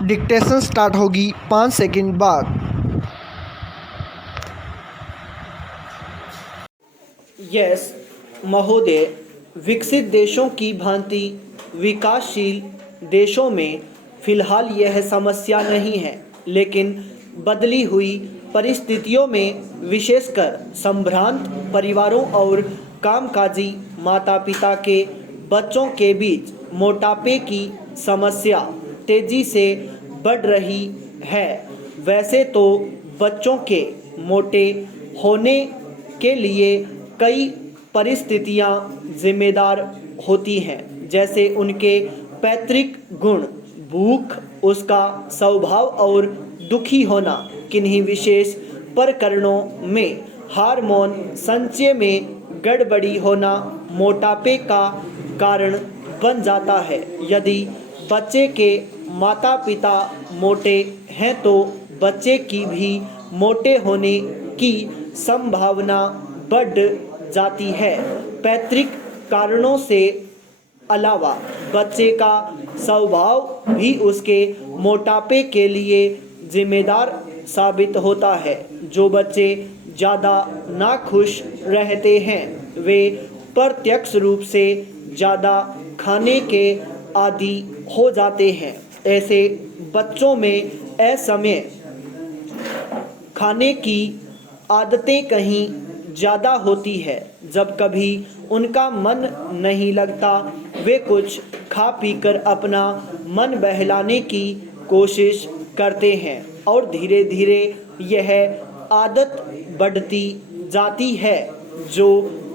Dictation start होगी 5 second बाद। Yes महोदय, विकसित देशों की भांति विकासशील देशों में फिलहाल यह समस्या नहीं है, लेकिन बदली हुई परिस्थितियों में विशेषकर संभ्रांत परिवारों और कामकाजी माता पिता के बच्चों के बीच मोटापे की समस्या तेजी से बढ़ रही है। वैसे तो बच्चों के मोटे होने के लिए कई परिस्थितियां जिम्मेदार होती हैं, जैसे उनके पैतृक गुण, भूख, उसका स्वभाव और दुखी होना। किन्हीं विशेष प्रकरणों में हार्मोन संचय में गड़बड़ी होना मोटापे का कारण बन जाता है। यदि बच्चे के माता पिता मोटे हैं तो बच्चे की भी मोटे होने की संभावना बढ़ जाती है। पैतृक कारणों से अलावा बच्चे का स्वभाव भी उसके मोटापे के लिए जिम्मेदार साबित होता है। जो बच्चे ज़्यादा नाखुश रहते हैं वे प्रत्यक्ष रूप से ज़्यादा खाने के आदी हो जाते हैं। ऐसे बच्चों में असमय खाने की आदतें कहीं ज़्यादा होती है। जब कभी उनका मन नहीं लगता वे कुछ खा पीकर अपना मन बहलाने की कोशिश करते हैं और धीरे धीरे यह आदत बढ़ती जाती है जो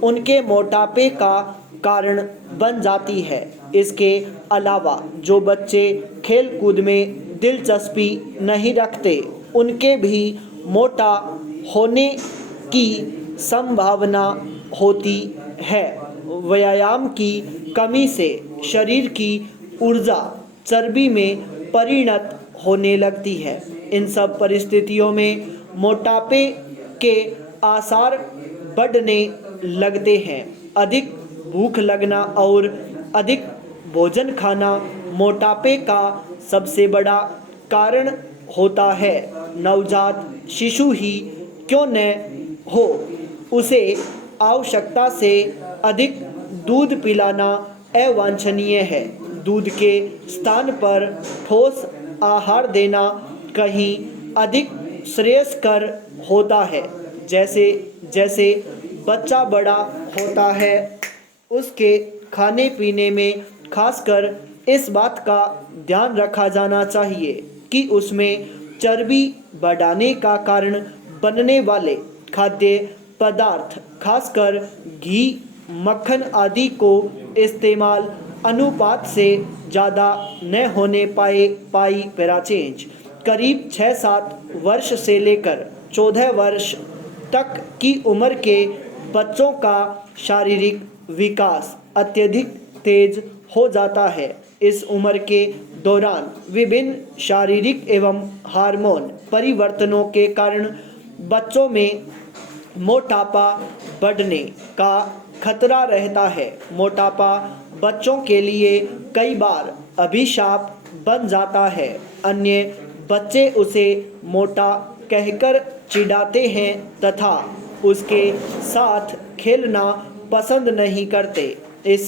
उनके मोटापे का कारण बन जाती है। इसके अलावा जो बच्चे खेल कूद में दिलचस्पी नहीं रखते उनके भी मोटा होने की संभावना होती है। व्यायाम की कमी से शरीर की ऊर्जा चर्बी में परिणत होने लगती है। इन सब परिस्थितियों में मोटापे के आसार बढ़ने लगते हैं। अधिक भूख लगना और अधिक भोजन खाना मोटापे का सबसे बड़ा कारण होता है। नवजात शिशु ही क्यों न हो, उसे आवश्यकता से अधिक दूध पिलाना अवांछनीय है। दूध के स्थान पर ठोस आहार देना कहीं अधिक श्रेयस्कर होता है। जैसे जैसे बच्चा बड़ा होता है उसके खाने पीने में खासकर इस बात का ध्यान रखा जाना चाहिए कि उसमें चर्बी बढ़ाने का कारण बनने वाले खाद्य पदार्थ खासकर घी, मक्खन आदि को इस्तेमाल अनुपात से ज़्यादा न होने पाई पैराचेंज। करीब 6-7 वर्ष से लेकर 14 वर्ष तक की उम्र के बच्चों का शारीरिक विकास अत्यधिक तेज हो जाता है। इस उम्र के दौरान विभिन्न शारीरिक एवं हार्मोन परिवर्तनों के कारण बच्चों में मोटापा बढ़ने का खतरा रहता है। मोटापा बच्चों के लिए कई बार अभिशाप बन जाता है। अन्य बच्चे उसे मोटा कहकर चिढ़ाते हैं तथा उसके साथ खेलना पसंद नहीं करते। इस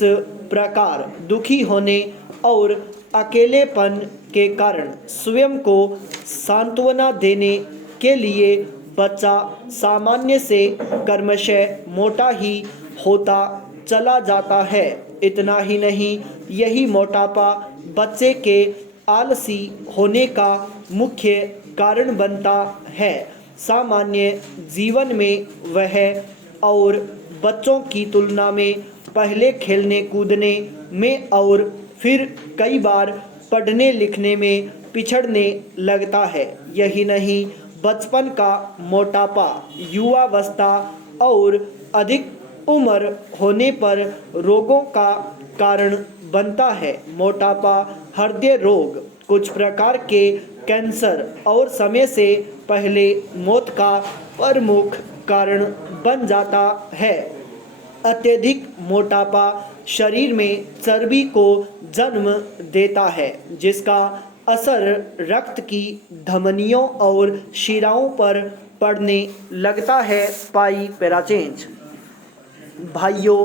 प्रकार दुखी होने और अकेलेपन के कारण स्वयं को सांत्वना देने के लिए बच्चा सामान्य से क्रमशः मोटा ही होता चला जाता है। इतना ही नहीं, यही मोटापा बच्चे के आलसी होने का मुख्य कारण बनता है। सामान्य जीवन में वह और बच्चों की तुलना में पहले खेलने कूदने में और फिर कई बार पढ़ने लिखने में पिछड़ने लगता है। यही नहीं, बचपन का मोटापा युवावस्था और अधिक उम्र होने पर रोगों का कारण बनता है। मोटापा हृदय रोग, कुछ प्रकार के कैंसर और समय से पहले मौत का प्रमुख कारण बन जाता है। अत्यधिक मोटापा शरीर में चर्बी को जन्म देता है जिसका असर रक्त की धमनियों और शिराओं पर पड़ने लगता है। पाई पैराचेंज। भाइयों,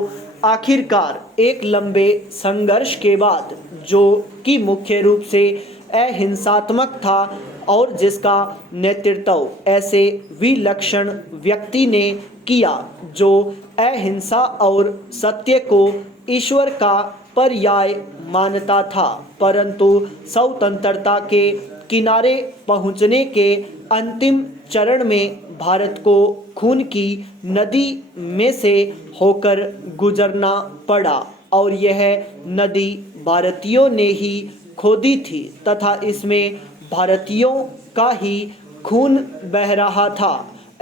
आखिरकार एक लंबे संघर्ष के बाद, जो कि मुख्य रूप से अहिंसात्मक था और जिसका नेतृत्व ऐसे विलक्षण व्यक्ति ने किया जो अहिंसा और सत्य को ईश्वर का पर्याय मानता था, परंतु स्वतंत्रता के किनारे पहुंचने के अंतिम चरण में भारत को खून की नदी में से होकर गुजरना पड़ा और यह नदी भारतीयों ने ही खोदी थी तथा इसमें भारतीयों का ही खून बह रहा था।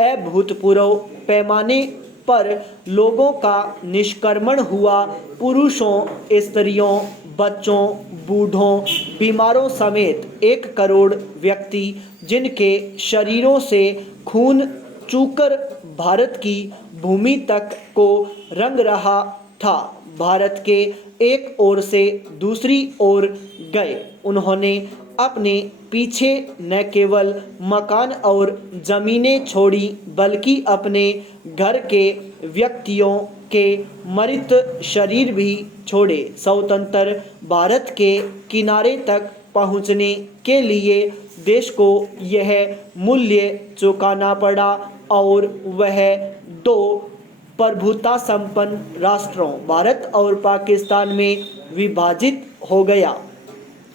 अभूतपूर्व पैमाने पर लोगों का निष्क्रमण हुआ। पुरुषों, स्त्रियों, बच्चों, बूढ़ों, बीमारों समेत 1 करोड़ व्यक्ति जिनके शरीरों से खून चूकर भारत की भूमि तक को रंग रहा था, भारत के एक ओर से दूसरी ओर गए। उन्होंने अपने पीछे न केवल मकान और जमीनें छोड़ी बल्कि अपने घर के व्यक्तियों के मृत शरीर भी छोड़े। स्वतंत्र भारत के किनारे तक पहुंचने के लिए देश को यह मूल्य चुकाना पड़ा और वह 2 प्रभुता संपन्न राष्ट्रों भारत और पाकिस्तान में विभाजित हो गया।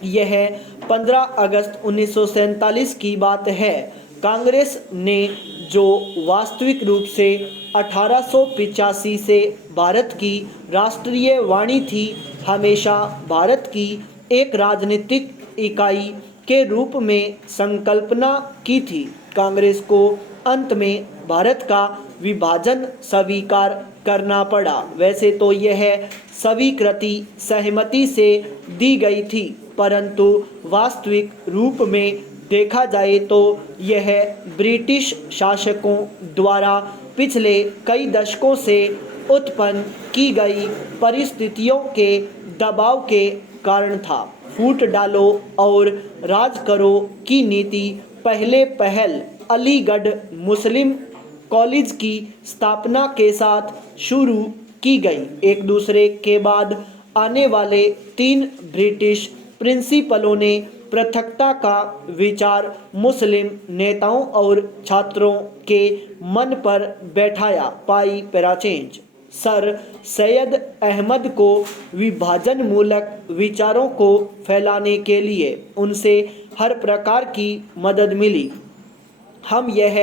यह 15 अगस्त 1947 की बात है। कांग्रेस ने, जो वास्तविक रूप से 1885 से भारत की राष्ट्रीय वाणी थी, हमेशा भारत की एक राजनीतिक इकाई के रूप में संकल्पना की थी। कांग्रेस को अंत में भारत का विभाजन स्वीकार करना पड़ा। वैसे तो यह स्वीकृति सहमति से दी गई थी, परंतु वास्तविक रूप में देखा जाए तो यह ब्रिटिश शासकों द्वारा पिछले कई दशकों से उत्पन्न की गई परिस्थितियों के दबाव के कारण था। फूट डालो और राज करो की नीति पहले पहल अलीगढ़ मुस्लिम कॉलेज की स्थापना के साथ शुरू की गई। एक दूसरे के बाद आने वाले 3 ब्रिटिश प्रिंसिपलों ने पृथकता का विचार मुस्लिम नेताओं और छात्रों के मन पर बैठाया। पाई पैराचेंज। सर सैयद अहमद को विभाजन मूलक विचारों को फैलाने के लिए उनसे हर प्रकार की मदद मिली। हम यह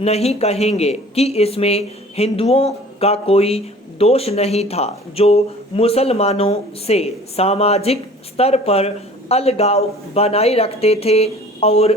नहीं कहेंगे कि इसमें हिंदुओं का कोई दोष नहीं था, जो मुसलमानों से सामाजिक स्तर पर अलगाव बनाए रखते थे और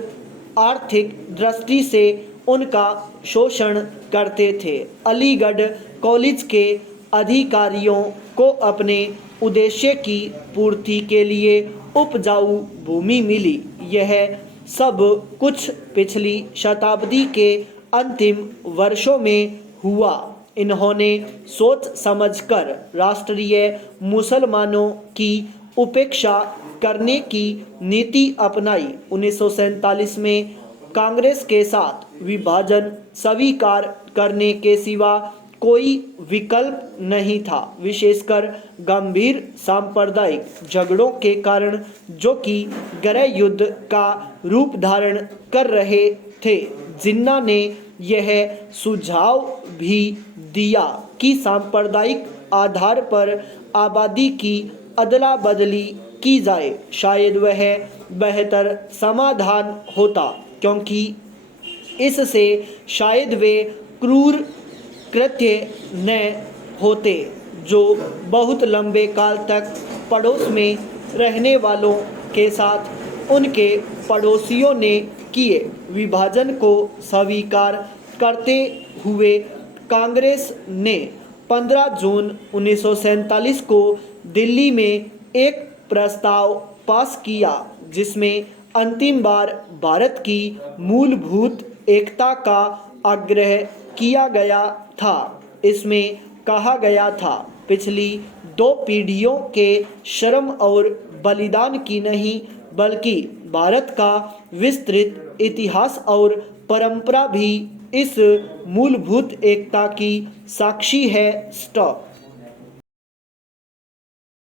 आर्थिक दृष्टि से उनका शोषण करते थे। अलीगढ़ कॉलेज के अधिकारियों को अपने उद्देश्य की पूर्ति के लिए उपजाऊ भूमि मिली। यह सब कुछ पिछली शताब्दी के अंतिम वर्षों में हुआ। इन्होंने सोच समझकर राष्ट्रीय मुसलमानों की उपेक्षा करने की नीति अपनाई। 1947 में कांग्रेस के साथ विभाजन स्वीकार करने के सिवा कोई विकल्प नहीं था, विशेषकर गंभीर सांप्रदायिक झगड़ों के कारण, जो कि गृह युद्ध का रूप धारण कर रहे थे। जिन्ना ने यह सुझाव भी दिया कि सांप्रदायिक आधार पर आबादी की अदला बदली की जाए। शायद वह बेहतर समाधान होता, क्योंकि इससे शायद वे क्रूर कृत्य न होते जो बहुत लंबे काल तक पड़ोस में रहने वालों के साथ उनके पड़ोसियों ने किए। विभाजन को स्वीकार करते हुए कांग्रेस ने 15 जून 1947 को दिल्ली में एक प्रस्ताव पास किया, जिसमें अंतिम बार भारत की मूलभूत एकता का आग्रह किया गया था। इसमें कहा गया था, पिछली 2 पीढ़ियों के श्रम और बलिदान की नहीं, बल्कि भारत का विस्तृत इतिहास और परंपरा भी इस मूलभूत एकता की साक्षी है। स्टॉप।